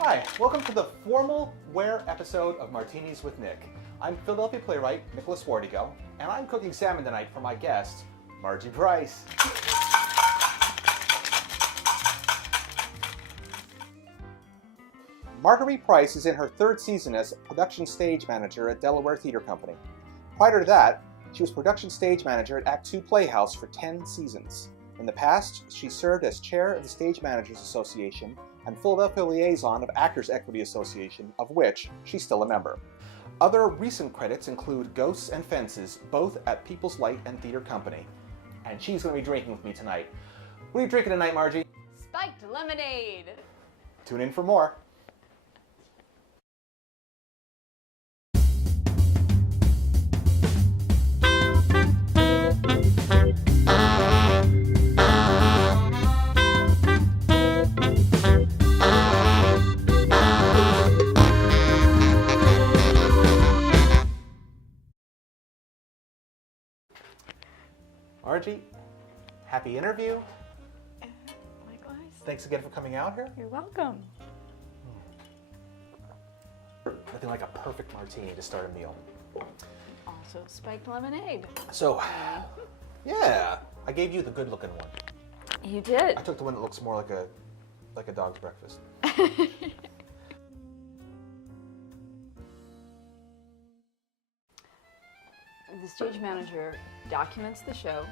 Hi, welcome to the formal wear episode of Martinis with Nick. I'm Philadelphia playwright Nicholas Wardigo, and I'm cooking salmon tonight for my guest, Marguerite Price. Marguerite Price is in her third season as production stage manager at Delaware Theatre Company. Prior to that, she was production stage manager at Act 2 Playhouse for 10 seasons. In the past, she served as chair of the Stage Managers Association and Philadelphia liaison of Actors Equity Association, of which she's still a member. Other recent credits include Ghosts and Fences, both at People's Light and Theatre Company. And she's going to be drinking with me tonight. What are you drinking tonight, Margie? Spiked lemonade! Tune in for more. Margie, happy interview. Likewise. Thanks again for coming out here. You're welcome. Nothing like a perfect martini to start a meal. Also spiked lemonade. So, yeah, I gave you the good-looking one. You did. I took the one that looks more like a dog's breakfast. The stage manager documents the show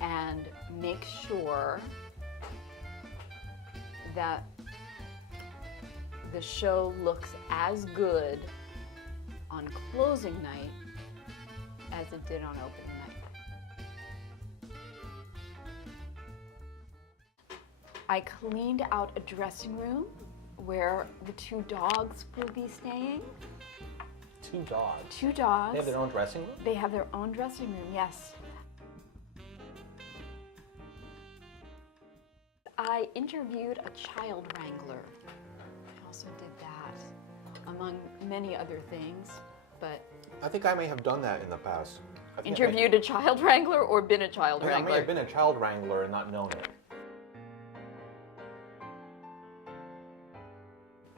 and makes sure that the show looks as good on closing night as it did on opening night. I cleaned out a dressing room where the two dogs will be staying. Two dogs? Two dogs. They have their own dressing room? They have their own dressing room, yes. I interviewed a child wrangler. I also did that, among many other things, but... I think I may have done that in the past. Interviewed a child wrangler or been a child wrangler? I may have been a child wrangler and not known it.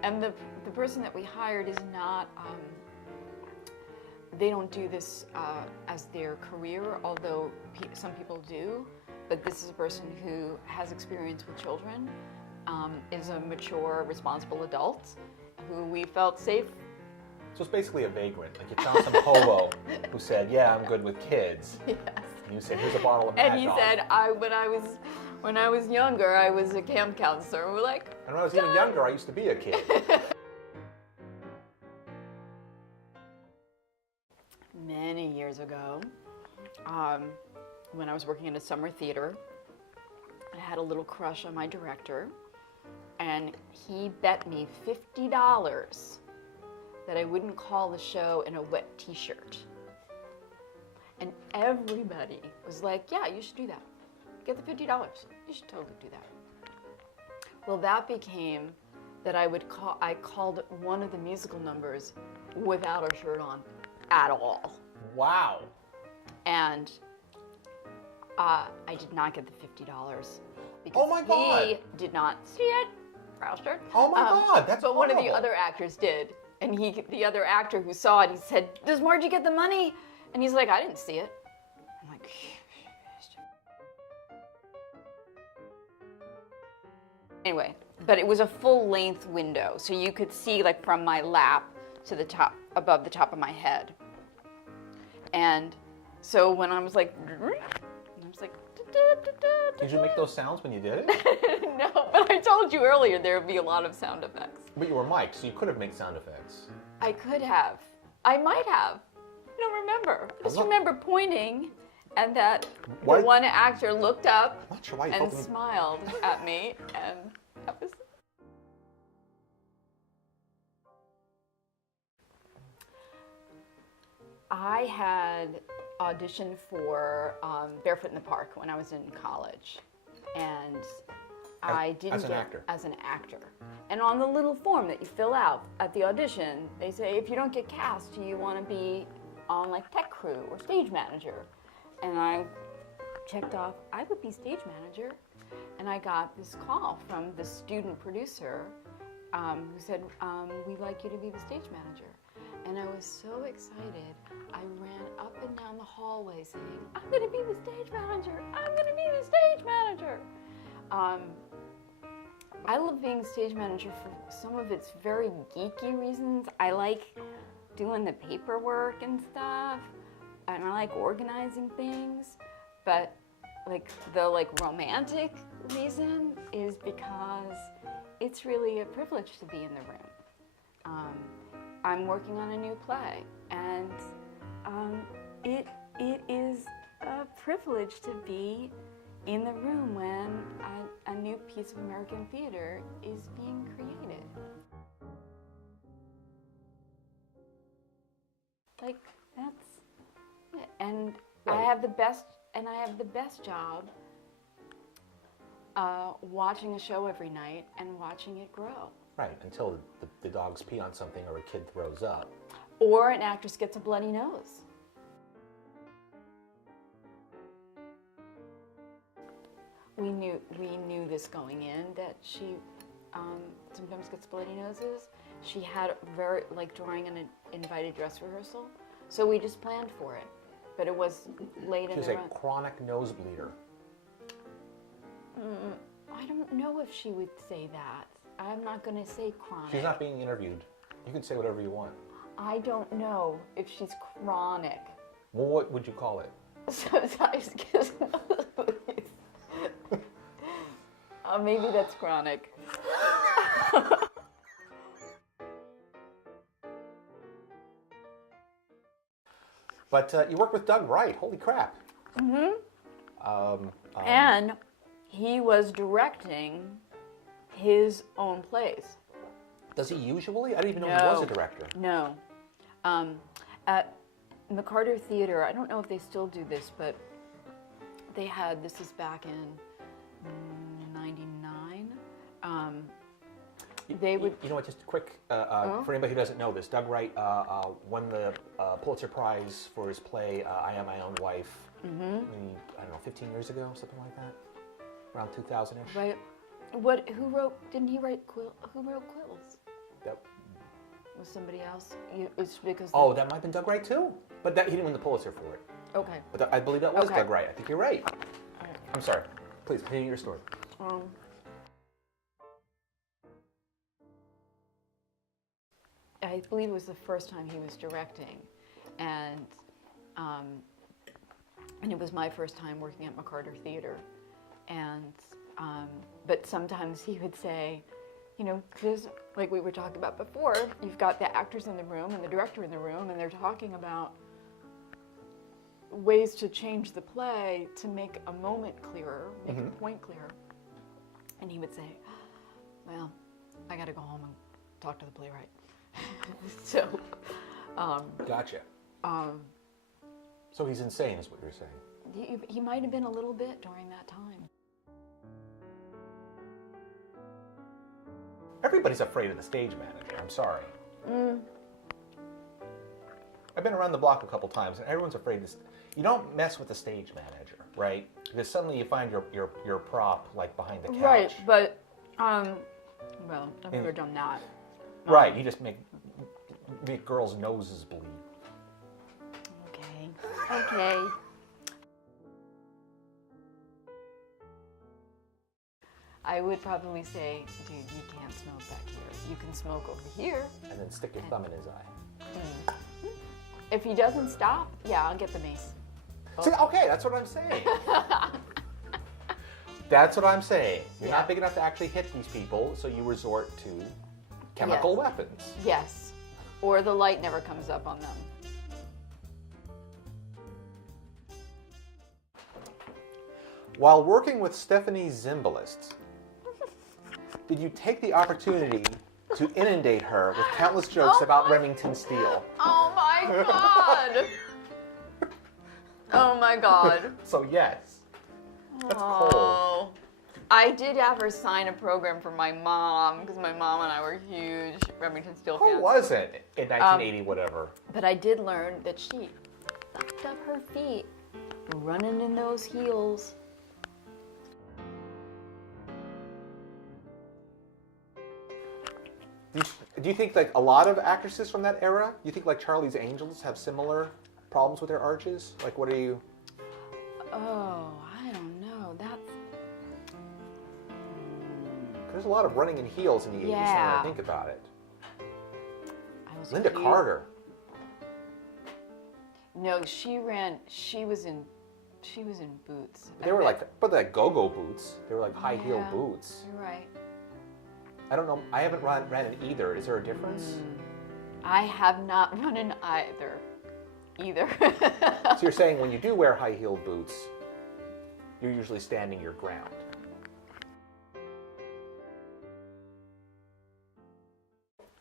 And the person that we hired is not... they don't do this as their career, although some people do. But this is a person who has experience with children, is a mature, responsible adult, who we felt safe. So it's basically a vagrant. Like you found some hobo who said, "Yeah, I'm good with kids." Yes. And you said, "Here's a bottle of Mad And he Dog." said, when I was younger, I was a camp counselor. And we're like, and when I was even younger, I used to be a kid. Many years ago, when I was working in a summer theater, I had a little crush on my director, and he bet me $50 that I wouldn't call the show in a wet t-shirt. And everybody was like, yeah, you should do that. Get the $50. You should totally do that. Well, that became that I called one of the musical numbers without a shirt on at all. Wow. And I did not get the $50 because Oh my God. he did not see it. Rousted. Oh my God, that's But one of the horrible. other actors did, and the other actor who saw it, he said, "Does Margie get the money?" And he's like, "I didn't see it." I'm like, anyway, but it was a full-length window, so you could see like from my lap to the top, above the top of my head. And so when I was like, Did you make those sounds when you did it? no, but I told you earlier there would be a lot of sound effects. But you were mic'd, so you could have made sound effects. I could have. I might have. I don't remember. I just remember pointing, and that the one actor looked up I'm not sure why you and told me. smiled at me, and that was... I had auditioned for Barefoot in the Park when I was in college, and I didn't get as an actor. And on the little form that you fill out at the audition, they say if you don't get cast, do you want to be on like tech crew or stage manager? And I checked off I would be stage manager, and I got this call from the student producer, who said, we'd like you to be the stage manager. And I was so excited, I ran up and down the hallway saying, I'm going to be the stage manager, I'm going to be the stage manager. I love being stage manager for some of its very geeky reasons. I like doing the paperwork and stuff, and I like organizing things, but the romantic reason is because it's really a privilege to be in the room. I'm working on a new play, and it is a privilege to be in the room when a new piece of American theater is being created. That's it. And right. I have the best job watching a show every night and watching it grow. Right, until the dogs pee on something or a kid throws up. Or an actress gets a bloody nose. We knew this going in, that she sometimes gets bloody noses. She had during an invited dress rehearsal, so we just planned for it. But it was late in the run. She's a chronic nosebleeder. I don't know if she would say that. I'm not going to say chronic. She's not being interviewed. You can say whatever you want. I don't know if she's chronic. Well, what would you call it? Sometimes gives nosebleeds. Maybe that's chronic. But you worked with Doug Wright. Holy crap. Mm-hmm. And he was directing his own plays. Does he usually? I didn't even know he was a director. No. At McCarter Theater, I don't know if they still do this, but they had, this is back in 99. They would... You know what, just quick, for anybody who doesn't know this, Doug Wright won the Pulitzer Prize for his play, I Am My Own Wife, maybe, I don't know, 15 years ago, something like that? Around 2000-ish? Right. Who wrote, didn't he write who wrote Quills? Yep. Was somebody else? It's because... Oh, that might have been Doug Wright too? But he didn't win the Pulitzer for it. Okay. But I believe that was Doug Wright. I think you're right. I'm sorry. Please, continue your story. I believe it was the first time he was directing, and it was my first time working at McCarter Theater, and but sometimes he would say, you know, because like we were talking about before, you've got the actors in the room and the director in the room, and they're talking about ways to change the play to make a moment clearer, make a point clearer, and he would say, well, I got to go home and talk to the playwright. So, gotcha. So he's insane, is what you're saying. He might have been a little bit during that time. Everybody's afraid of the stage manager. I'm sorry. I've been around the block a couple times, and everyone's afraid this. You don't mess with the stage manager, right? Because suddenly you find your prop like behind the couch. Right, but well, I've never done that. Right, you just make girls' noses bleed. Okay. I would probably say, dude, you can't smoke back here. You can smoke over here. And then stick your thumb in his eye. If he doesn't stop, yeah, I'll get the mace. See, okay, that's what I'm saying. That's what I'm saying. You're not big enough to actually hit these people, so you resort to chemical weapons. Yes. Or the light never comes up on them. While working with Stephanie Zimbalist, did you take the opportunity to inundate her with countless jokes about Remington Steele? Oh my God! Oh my God. So yes. That's cold. I did have her sign a program for my mom, because my mom and I were huge Remington Steele fans. Who wasn't in 1980 whatever? But I did learn that she fucked up her feet running in those heels. Do you think like a lot of actresses from that era? Do you think like Charlie's Angels have similar problems with their arches? Like, what are you? Oh, I don't know. That's. There's a lot of running in heels in the 80s. Yeah. When I think about it. Linda Cute. Carter. No, she was in boots. They were like, but like go-go boots. They were like high-heel boots. You're right. I don't know. I haven't ran in either. Is there a difference? I have not run in either. So you're saying when you do wear high-heeled boots, you're usually standing your ground.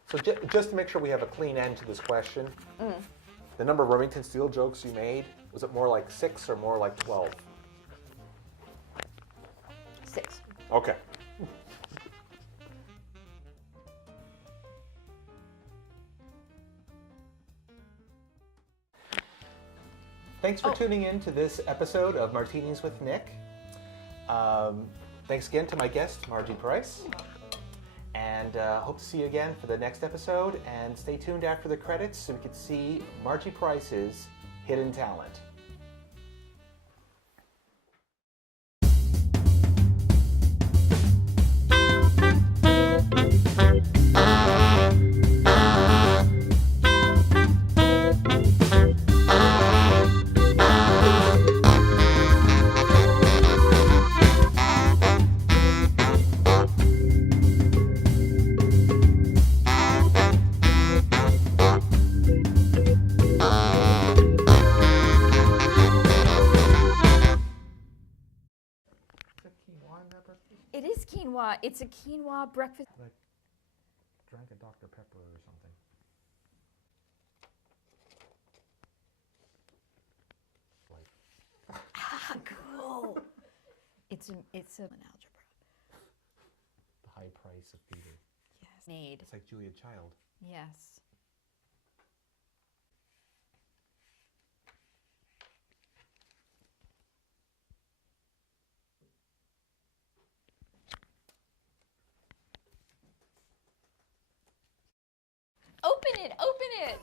So just to make sure we have a clean end to this question, the number of Remington Steele jokes you made, was it more like 6 or more like 12? 6. Okay. Thanks for tuning in to this episode of Martinis with Nick. Thanks again to my guest, Marguerite Price. And hope to see you again for the next episode. And stay tuned after the credits so we can see Margie Price's hidden talent. It is quinoa. It's a quinoa breakfast. Like, drank a Dr. Pepper or something. Cool. It's an algebra. The high price of theater. Yes. Made. It's like Julia Child. Yes. Open it! Open it!